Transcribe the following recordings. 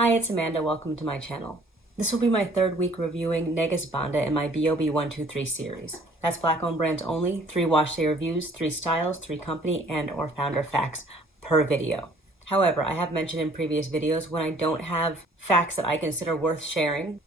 Hi, it's Amanda. Welcome to my channel. This will be my third week reviewing Neges Banda in my BoB123 series. That's Black-owned brands only, 3 wash day reviews, 3 styles, 3 company and or founder facts per video. However, I have mentioned in previous videos when I don't have facts that I consider worth sharing,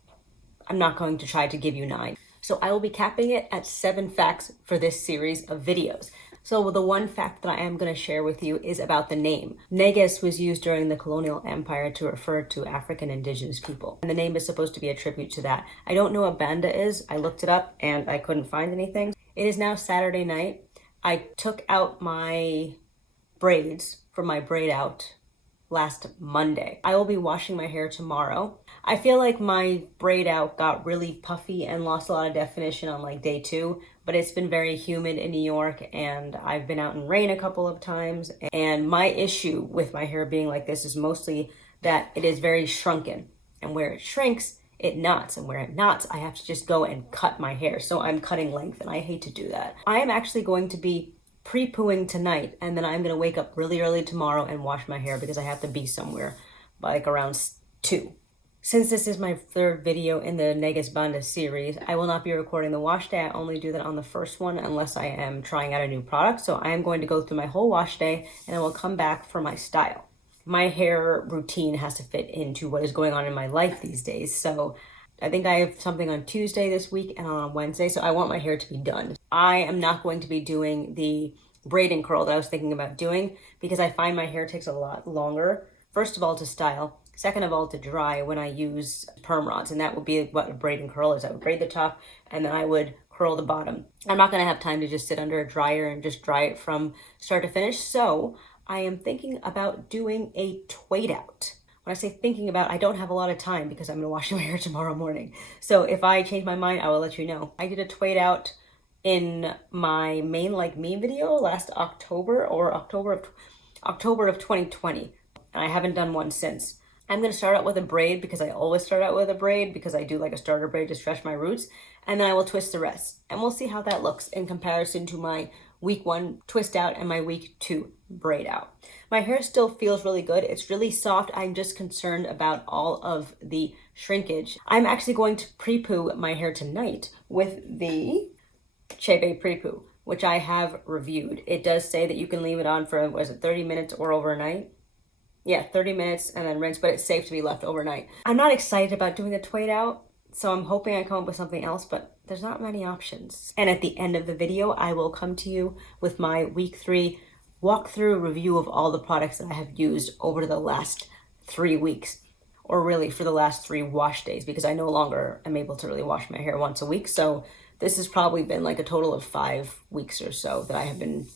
I'm not going to try to give you 9. So I will be capping it at 7 facts for this series of videos. So the one fact that I am going to share with you is about the name. Neges was used during the colonial empire to refer to African indigenous people. And the name is supposed to be a tribute to that. I don't know what Banda is. I looked it up and I couldn't find anything. It is now Saturday night. I took out my braids for my braid out last Monday. I will be washing my hair tomorrow. I feel like my braid out got really puffy and lost a lot of definition on like day 2, but it's been very humid in New York and I've been out in rain a couple of times. And my issue with my hair being like this is mostly that it is very shrunken, and where it shrinks, it knots, and where it knots, I have to just go and cut my hair. So I'm cutting length and I hate to do that. I am actually going to be pre-pooing tonight, and then I'm gonna wake up really early tomorrow and wash my hair because I have to be somewhere by like around 2. Since this is my third video in the Neges Banda series, I will not be recording the wash day. I only do that on the first one unless I am trying out a new product. So I am going to go through my whole wash day and I will come back for my style. My hair routine has to fit into what is going on in my life these days. So I think I have something on Tuesday this week and on Wednesday, so I want my hair to be done. I am not going to be doing the braid and curl that I was thinking about doing because I find my hair takes a lot longer, first of all, to style, second of all, to dry when I use perm rods, and that would be what a braid and curl is. I would braid the top and then I would curl the bottom. I'm not gonna have time to just sit under a dryer and just dry it from start to finish, so I am thinking about doing a twade out. When I say thinking about, I don't have a lot of time because I'm gonna wash my hair tomorrow morning. So if I change my mind, I will let you know. I did a twade out in my main like me video last October or October of 2020. And I haven't done one since. I'm gonna start out with a braid because I always start out with a braid because I do like a starter braid to stretch my roots. And then I will twist the rest. And we'll see how that looks in comparison to my week 1 twist out and my week 2 braid out. My hair still feels really good. It's really soft. I'm just concerned about all of the shrinkage. I'm actually going to pre-poo my hair tonight with the Chebe Pre-poo, which I have reviewed. It does say that you can leave it on for, was it 30 minutes or overnight? Yeah, 30 minutes and then rinse, but it's safe to be left overnight. I'm not excited about doing the twade out, so I'm hoping I come up with something else, but there's not many options. And at the end of the video, I will come to you with my week 3 walkthrough review of all the products that I have used over the last 3 weeks, or really for the last 3 wash days, because I no longer am able to really wash my hair once a week. So this has probably been like a total of 5 weeks or so that I have been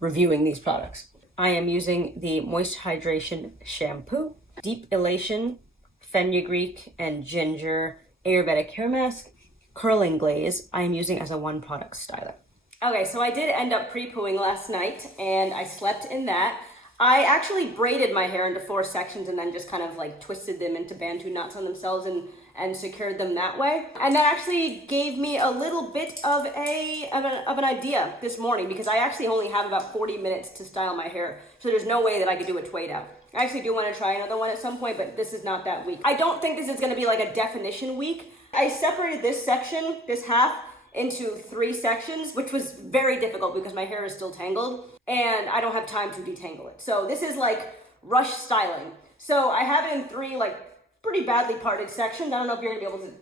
reviewing these products. I am using the Moist Hydration Shampoo, Deep Elation, Fenugreek, and Ginger Ayurvedic Hair Mask, Curling Glaze I am using as a 1-product styler. Okay, so I did end up pre-pooing last night and I slept in that. I actually braided my hair into 4 sections and then just kind of like twisted them into Bantu knots on themselves and secured them that way. And that actually gave me a little bit of an idea this morning because I actually only have about 40 minutes to style my hair. So there's no way that I could do a twade out. I actually do want to try another one at some point, but this is not that week. I don't think this is going to be like a definition week. I separated this section, this half, into 3 sections, which was very difficult because my hair is still tangled and I don't have time to detangle it. So this is like rush styling. So I have it in 3 like pretty badly parted sections. I don't know if you're gonna be able to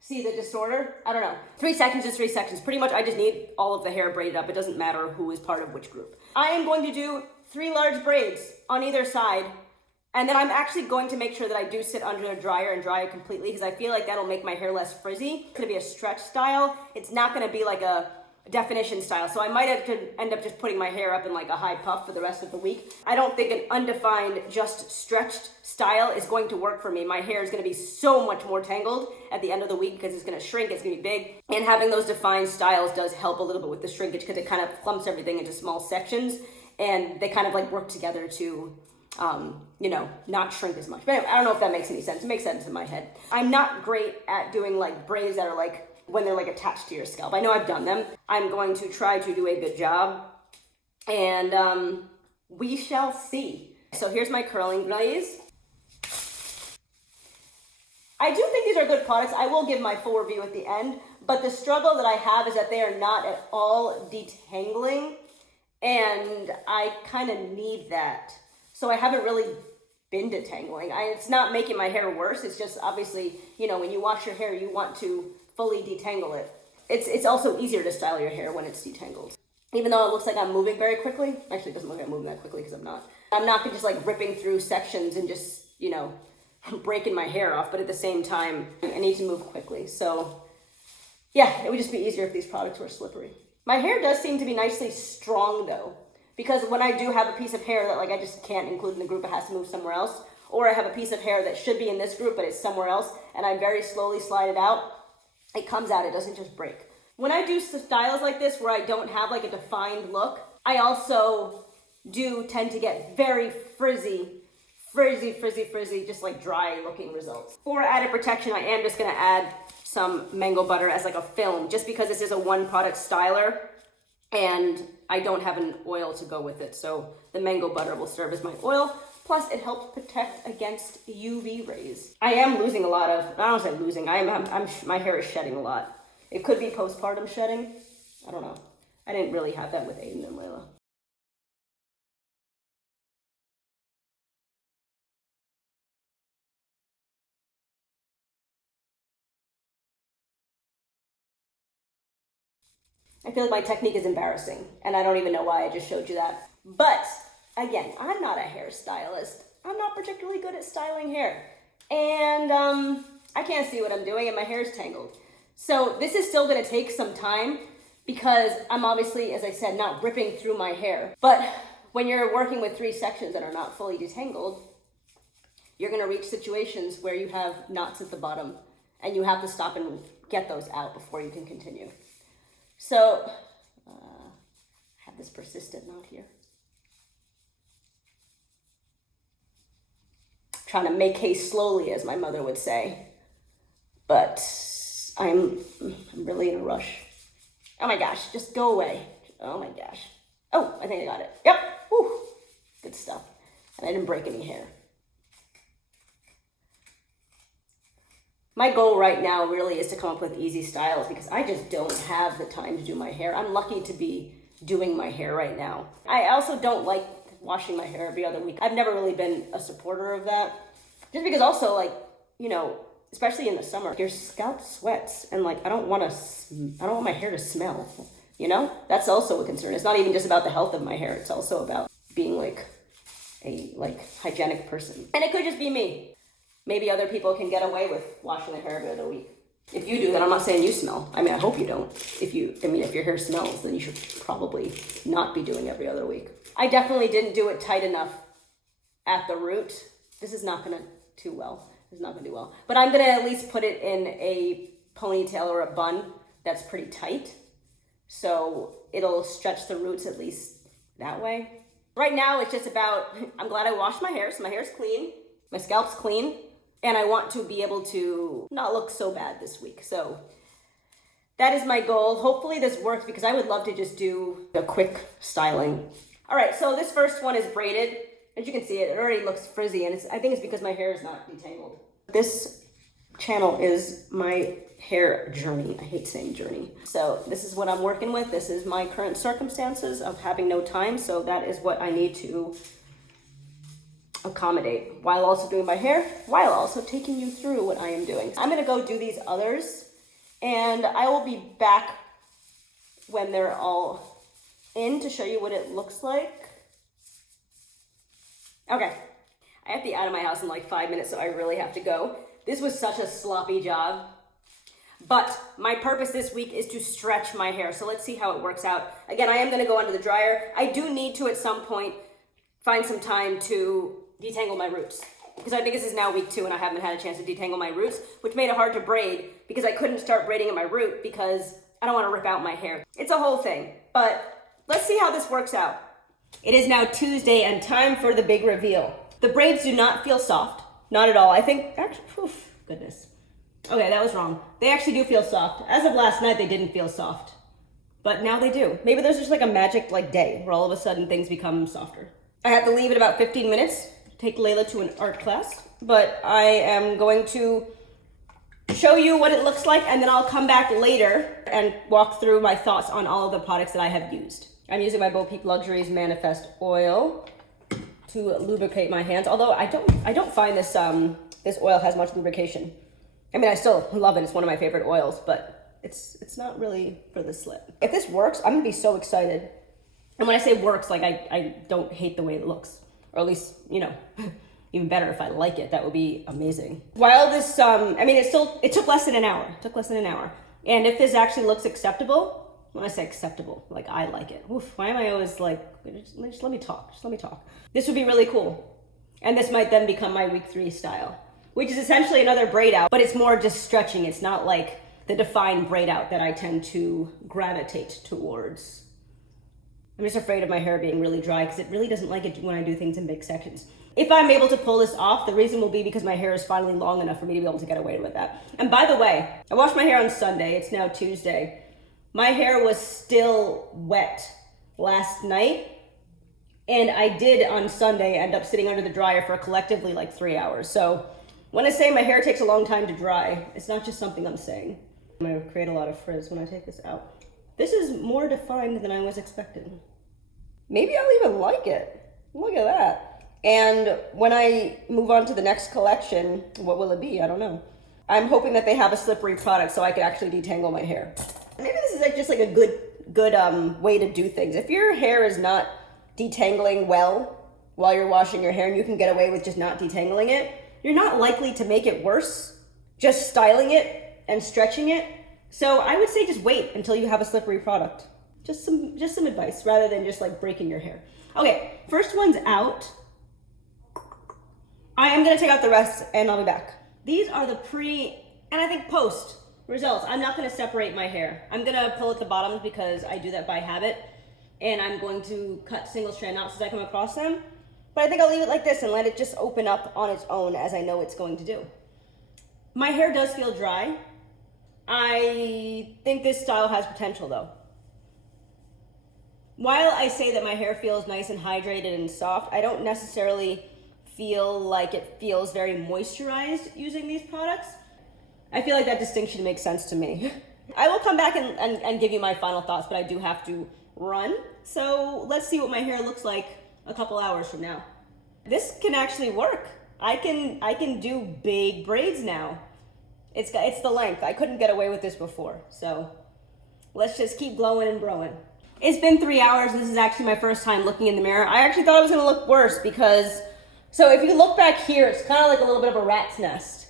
see the disorder. I don't know. 3 sections is 3 sections. Pretty much I just need all of the hair braided up. It doesn't matter who is part of which group. I am going to do 3 large braids on either side. And then I'm actually going to make sure that I do sit under a dryer and dry it completely because I feel like that'll make my hair less frizzy. It's gonna be a stretch style. It's not gonna be like a definition style. So I might have to end up just putting my hair up in like a high puff for the rest of the week. I don't think an undefined, just stretched style is going to work for me. My hair is gonna be so much more tangled at the end of the week because it's gonna shrink, it's gonna be big. And having those defined styles does help a little bit with the shrinkage because it kind of clumps everything into small sections and they kind of like work together to you know, not shrink as much. But anyway, I don't know if that makes any sense. It makes sense in my head. I'm not great at doing like braids that are like when they're like attached to your scalp. I know I've done them. I'm going to try to do a good job and we shall see. So here's my curling glaze. I do think these are good products. I will give my full review at the end, but the struggle that I have is that they are not at all detangling, and I kind of need that. So I haven't really been detangling. It's not making my hair worse. It's just obviously, you know, when you wash your hair, you want to fully detangle it. It's also easier to style your hair when it's detangled. Even though it looks like I'm moving very quickly, actually it doesn't look like I'm moving that quickly because I'm not. I'm not just like ripping through sections and just, you know, breaking my hair off, but at the same time, I need to move quickly. So yeah, it would just be easier if these products were slippery. My hair does seem to be nicely strong though, because when I do have a piece of hair that like I just can't include in the group, it has to move somewhere else, or I have a piece of hair that should be in this group, but it's somewhere else, and I very slowly slide it out, it comes out, it doesn't just break. When I do styles like this where I don't have like a defined look, I also do tend to get very frizzy, just like dry looking results. For added protection, I am just gonna add some mango butter as like a film, just because this is a one product styler and I don't have an oil to go with it. So the mango butter will serve as my oil. Plus it helps protect against UV rays. I am losing a lot of, I don't say losing, my hair is shedding a lot. It could be postpartum shedding. I don't know. I didn't really have that with Aiden and Layla. I feel like my technique is embarrassing, and I don't even know why I just showed you that. But again, I'm not a hairstylist. I'm not particularly good at styling hair. And I can't see what I'm doing and my hair's tangled. So this is still gonna take some time because I'm obviously, as I said, not ripping through my hair. But when you're working with 3 sections that are not fully detangled, you're gonna reach situations where you have knots at the bottom and you have to stop and get those out before you can continue. So, I have this persistent knot here. Trying to make hay slowly, as my mother would say. But I'm really in a rush. Oh my gosh, just go away. Oh my gosh. Oh, I think I got it. Yep, whew, good stuff. And I didn't break any hair. My goal right now really is to come up with easy styles because I just don't have the time to do my hair. I'm lucky to be doing my hair right now. I also don't like washing my hair every other week. I've never really been a supporter of that. Just because also, like, you know, especially in the summer, your scalp sweats and like I don't want my hair to smell, you know? That's also a concern. It's not even just about the health of my hair. It's also about being like a hygienic person. And it could just be me. Maybe other people can get away with washing their hair every other week. If you do, then I'm not saying you smell. I mean, I hope you don't. If your hair smells, then you should probably not be doing every other week. I definitely didn't do it tight enough at the root. This is not gonna do well. This is not gonna do well. But I'm gonna at least put it in a ponytail or a bun that's pretty tight. So it'll stretch the roots at least that way. Right now, it's just about, I'm glad I washed my hair, so my hair's clean, my scalp's clean, and I want to be able to not look so bad this week. So that is my goal. Hopefully this works because I would love to just do a quick styling. All right, so this first one is braided. As you can see, it already looks frizzy, and I think it's because my hair is not detangled. This channel is my hair journey. I hate saying journey. So this is what I'm working with. This is my current circumstances of having no time. So that is what I need to accommodate while also doing my hair, while also taking you through what I am doing. I'm gonna go do these others, and I will be back when they're all in to show you what it looks like. Okay, I have to be out of my house in like 5 minutes, so I really have to go. This was such a sloppy job, but my purpose this week is to stretch my hair. So let's see how it works out. Again, I am gonna go under the dryer. I do need to, at some point, find some time to detangle my roots, because I think this is now week 2 and I haven't had a chance to detangle my roots, which made it hard to braid because I couldn't start braiding at my root because I don't want to rip out my hair. It's a whole thing, but let's see how this works out. It is now Tuesday and time for the big reveal. The braids do not feel soft, not at all. I think, actually, oof, goodness. Okay, that was wrong. They actually do feel soft. As of last night, they didn't feel soft, but now they do. Maybe there's just like a magic day where all of a sudden things become softer. I have to leave it about 15 minutes, take Layla to an art class, but I am going to show you what it looks like, and then I'll come back later and walk through my thoughts on all of the products that I have used. I'm using my BoB Luxuries Manifest Oil to lubricate my hands, although I don't find this this oil has much lubrication. I mean, I still love it. It's one of my favorite oils, but it's not really for the slip. If this works, I'm gonna be so excited. And when I say works, like I don't hate the way it looks, or at least, you know, even better if I like it. That would be amazing. While this, I mean, it took less than an hour. It took less than an hour. And if this actually looks acceptable, when I say acceptable, like I like it. Oof, why am I always like, just let me talk. Just let me talk. This would be really cool. And this might then become my week 3 style, which is essentially another braid out, but it's more just stretching. It's not like the defined braid out that I tend to gravitate towards. I'm just afraid of my hair being really dry because it really doesn't like it when I do things in big sections. If I'm able to pull this off, the reason will be because my hair is finally long enough for me to be able to get away with that. And by the way, I washed my hair on Sunday. It's now Tuesday. My hair was still wet last night. And I did on Sunday end up sitting under the dryer for collectively like 3 hours. So when I say my hair takes a long time to dry, it's not just something I'm saying. I'm gonna create a lot of frizz when I take this out. This is more defined than I was expecting. Maybe I'll even like it. Look at that. And when I move on to the next collection, what will it be? I don't know. I'm hoping that they have a slippery product so I can actually detangle my hair. Maybe this is like just like a good way to do things. If your hair is not detangling well while you're washing your hair and you can get away with just not detangling it, you're not likely to make it worse just styling it and stretching it. So I would say just wait until you have a slippery product. Just some advice rather than just like breaking your hair. Okay, first one's out. I am gonna take out the rest and I'll be back. These are the pre and I think post results. I'm not gonna separate my hair. I'm gonna pull at the bottoms because I do that by habit, and I'm going to cut single strand knots as I come across them. But I think I'll leave it like this and let it just open up on its own as I know it's going to do. My hair does feel dry. I think this style has potential though. While I say that my hair feels nice and hydrated and soft, I don't necessarily feel like it feels very moisturized using these products. I feel like that distinction makes sense to me. I will come back and give you my final thoughts, but I do have to run. So let's see what my hair looks like a couple hours from now. This can actually work. I can do big braids now. It's the length. I couldn't get away with this before. So let's just keep glowing and growing. It's been 3 hours. This is actually my first time looking in the mirror. I actually thought it was gonna look worse because, so if you look back here, it's kind of like a little bit of a rat's nest.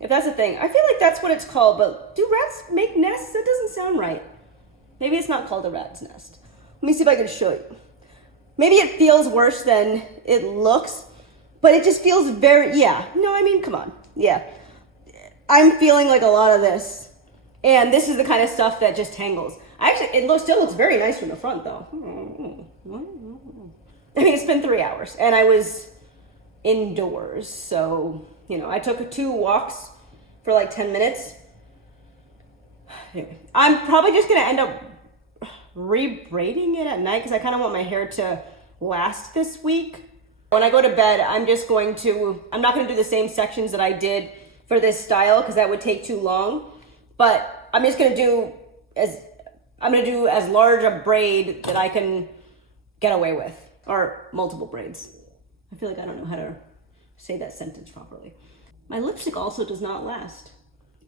If that's a thing. I feel like that's what it's called, but do rats make nests? That doesn't sound right. Maybe it's not called a rat's nest. Let me see if I can show you. Maybe it feels worse than it looks, but it just feels very, yeah. No, I mean, come on, yeah. I'm feeling like a lot of this. And this is the kind of stuff that just tangles. It still looks very nice from the front though. I mean, it's been 3 hours and I was indoors. So, you know, I took 2 walks for like 10 minutes. Anyway, I'm probably just gonna end up re-braiding it at night because I kind of want my hair to last this week. When I go to bed, I'm not gonna do the same sections that I did for this style because that would take too long. But I'm just gonna do as large a braid that I can get away with, or multiple braids. I feel like I don't know how to say that sentence properly. My lipstick also does not last.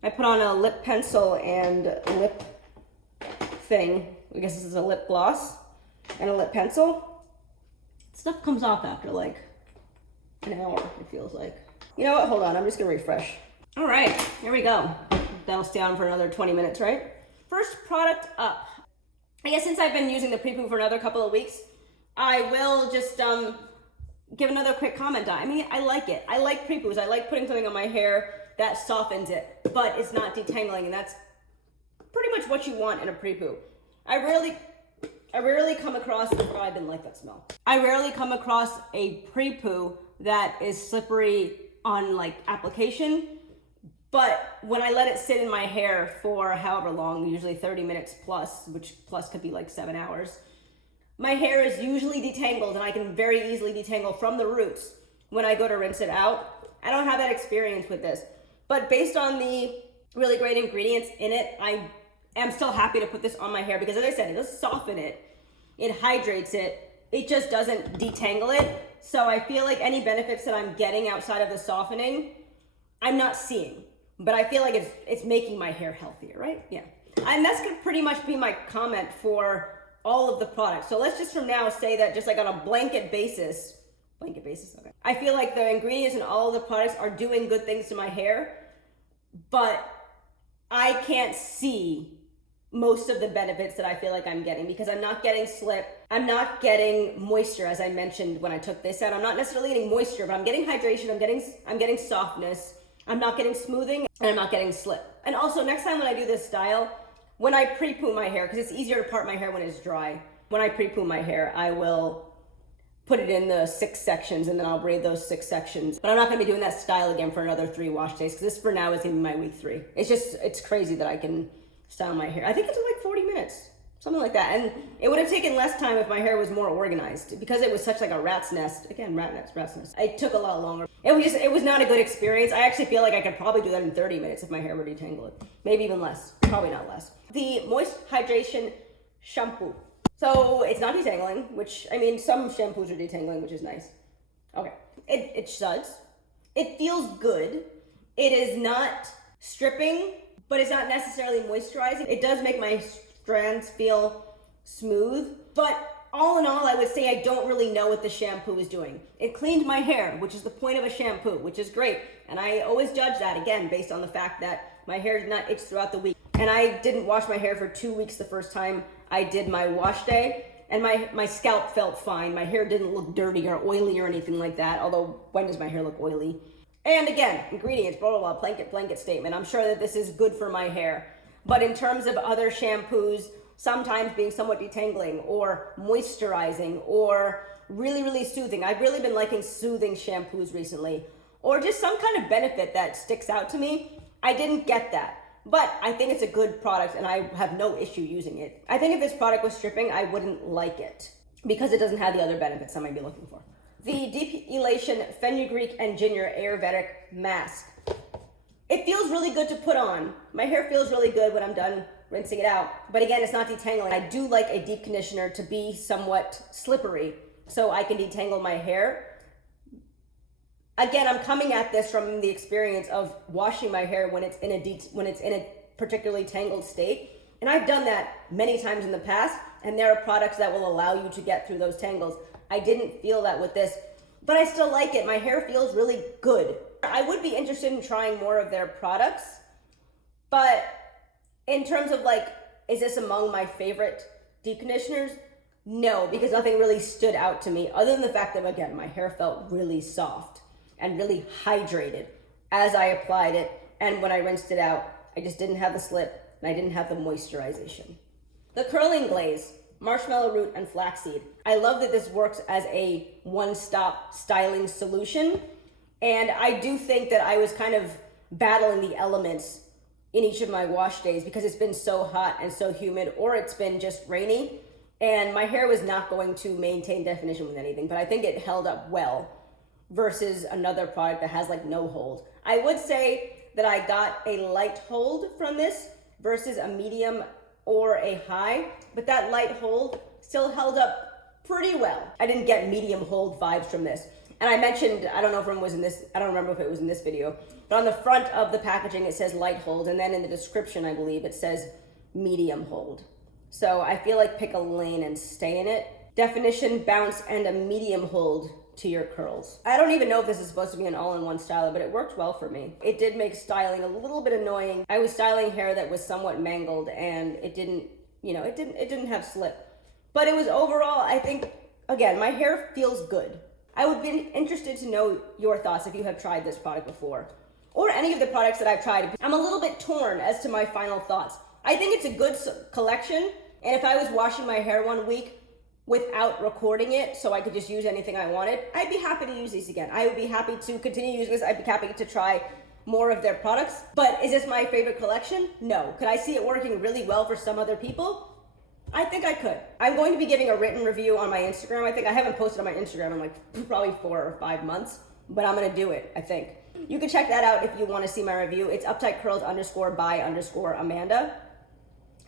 I put on a lip pencil and lip thing. I guess this is a lip gloss and a lip pencil. Stuff comes off after like an hour, it feels like. You know what, hold on, I'm just gonna refresh. All right, here we go. That'll stay on for another 20 minutes, right? First product up. I guess since I've been using the Pre-poo for another couple of weeks, I will just give another quick comment on it. I mean, I like it. I like Pre-poos. I like putting something on my hair that softens it, but it's not detangling, and that's pretty much what you want in a Pre-poo. I rarely come across, oh, I didn't like that smell. I rarely come across a Pre-poo that is slippery on like application, but when I let it sit in my hair for however long, usually 30 minutes plus, which plus could be like 7 hours, my hair is usually detangled and I can very easily detangle from the roots when I go to rinse it out. I don't have that experience with this, but based on the really great ingredients in it. I am still happy to put this on my hair because, as I said, it does soften it, it hydrates it, it just doesn't detangle it. So I feel like any benefits that I'm getting outside of the softening, I'm not seeing, but I feel like it's making my hair healthier, right? Yeah. And that's gonna pretty much be my comment for all of the products. So let's just from now say that just like on a blanket basis, okay. I feel like the ingredients in all of the products are doing good things to my hair, but I can't see most of the benefits that I feel like I'm getting because I'm not getting slip. I'm not getting moisture, as I mentioned when I took this out. I'm not necessarily getting moisture, but I'm getting hydration. I'm getting softness. I'm not getting smoothing, and I'm not getting slip. And also, next time when I do this style, when I pre-poo my hair, because it's easier to part my hair when it's dry. When I pre-poo my hair, I will put it in the 6 sections and then I'll braid those 6 sections. But I'm not gonna be doing that style again for another 3 wash days because this for now is gonna be my week 3. It's crazy that I can style my hair. I think it's like 40 minutes, something like that. And it would have taken less time if my hair was more organized because it was such like a rat's nest. Again, rat's nest. It took a lot longer. It was not a good experience. I actually feel like I could probably do that in 30 minutes if my hair were detangled. Maybe even less, probably not less. The Moist Hydration Shampoo. So it's not detangling, which, I mean, some shampoos are detangling, which is nice. Okay, it suds. It feels good. It is not stripping, but it's not necessarily moisturizing. It does make my strands feel smooth, but all in all, I would say I don't really know what the shampoo is doing. It cleaned my hair, which is the point of a shampoo, which is great. And I always judge that, again, based on the fact that my hair did not itch throughout the week. And I didn't wash my hair for 2 weeks the first time I did my wash day. And my scalp felt fine. My hair didn't look dirty or oily or anything like that. Although, when does my hair look oily? And again, ingredients, blah, blah, blah, blanket statement. I'm sure that this is good for my hair. But in terms of other shampoos, sometimes being somewhat detangling or moisturizing or really, really soothing. I've really been liking soothing shampoos recently. Or just some kind of benefit that sticks out to me. I didn't get that. But I think it's a good product and I have no issue using it. I think if this product was stripping, I wouldn't like it because it doesn't have the other benefits I might be looking for. The Deep Elation Fenugreek and Ginger Ayurvedic Mask. It feels really good to put on. My hair feels really good when I'm done rinsing it out. But again, it's not detangling. I do like a deep conditioner to be somewhat slippery so I can detangle my hair. Again, I'm coming at this from the experience of washing my hair when it's in a particularly tangled state. And I've done that many times in the past, and there are products that will allow you to get through those tangles. I didn't feel that with this, but I still like it. My hair feels really good. I would be interested in trying more of their products, but in terms of like, is this among my favorite deep conditioners? No, because nothing really stood out to me other than the fact that, again, my hair felt really soft and really hydrated as I applied it. And when I rinsed it out, I just didn't have the slip and I didn't have the moisturization. The Curling Glaze, marshmallow root and flaxseed. I love that this works as a one-stop styling solution. And I do think that I was kind of battling the elements in each of my wash days because it's been so hot and so humid, or it's been just rainy. And my hair was not going to maintain definition with anything, but I think it held up well versus another product that has like no hold. I would say that I got a light hold from this versus a medium or a high, but that light hold still held up pretty well. I didn't get medium hold vibes from this. And I mentioned, I don't know if it was in this, I don't remember if it was in this video, but on the front of the packaging it says light hold, and then in the description I believe it says medium hold. So I feel like pick a lane and stay in it. Definition, bounce, and a medium hold to your curls. I don't even know if this is supposed to be an all-in-one styler, but it worked well for me. It did make styling a little bit annoying. I was styling hair that was somewhat mangled and it didn't, it didn't have slip. But it was overall, I think, again, my hair feels good. I would be interested to know your thoughts if you have tried this product before, or any of the products that I've tried. I'm a little bit torn as to my final thoughts. I think it's a good collection, and if I was washing my hair one week without recording it so I could just use anything I wanted, I'd be happy to use these again. I would be happy to continue using this. I'd be happy to try more of their products. But is this my favorite collection? No. Could I see it working really well for some other people? I think I could. I'm going to be giving a written review on my Instagram. I think I haven't posted on my Instagram in like probably 4 or 5 months, but I'm going to do it, I think. You can check that out if you want to see my review. It's Uptight Curls _by Amanda,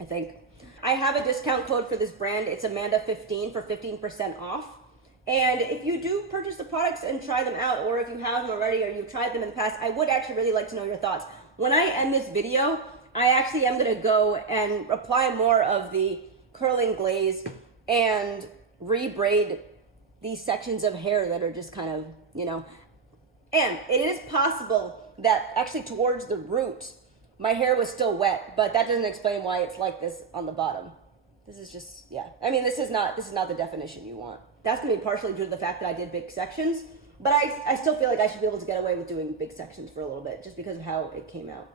I think. I have a discount code for this brand. It's Amanda15 for 15% off. And if you do purchase the products and try them out, or if you have them already or you've tried them in the past, I would actually really like to know your thoughts. When I end this video, I actually am gonna go and apply more of the curling glaze and re-braid these sections of hair that are just kind of, you know. And it is possible that actually towards the root, my hair was still wet, but that doesn't explain why it's like this on the bottom. This is just, yeah. I mean, this is not the definition you want. That's gonna be partially due to the fact that I did big sections, but I still feel like I should be able to get away with doing big sections for a little bit just because of how it came out.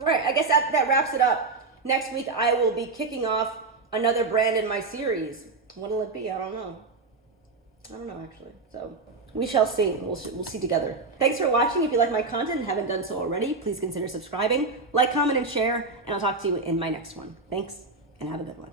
All right, I guess that wraps it up. Next week, I will be kicking off another brand in my series. What'll it be? I don't know actually. So we shall see. We'll see together. Thanks for watching. If you like my content and haven't done so already, please consider subscribing, like, comment, and share, and I'll talk to you in my next one. Thanks, and have a good one.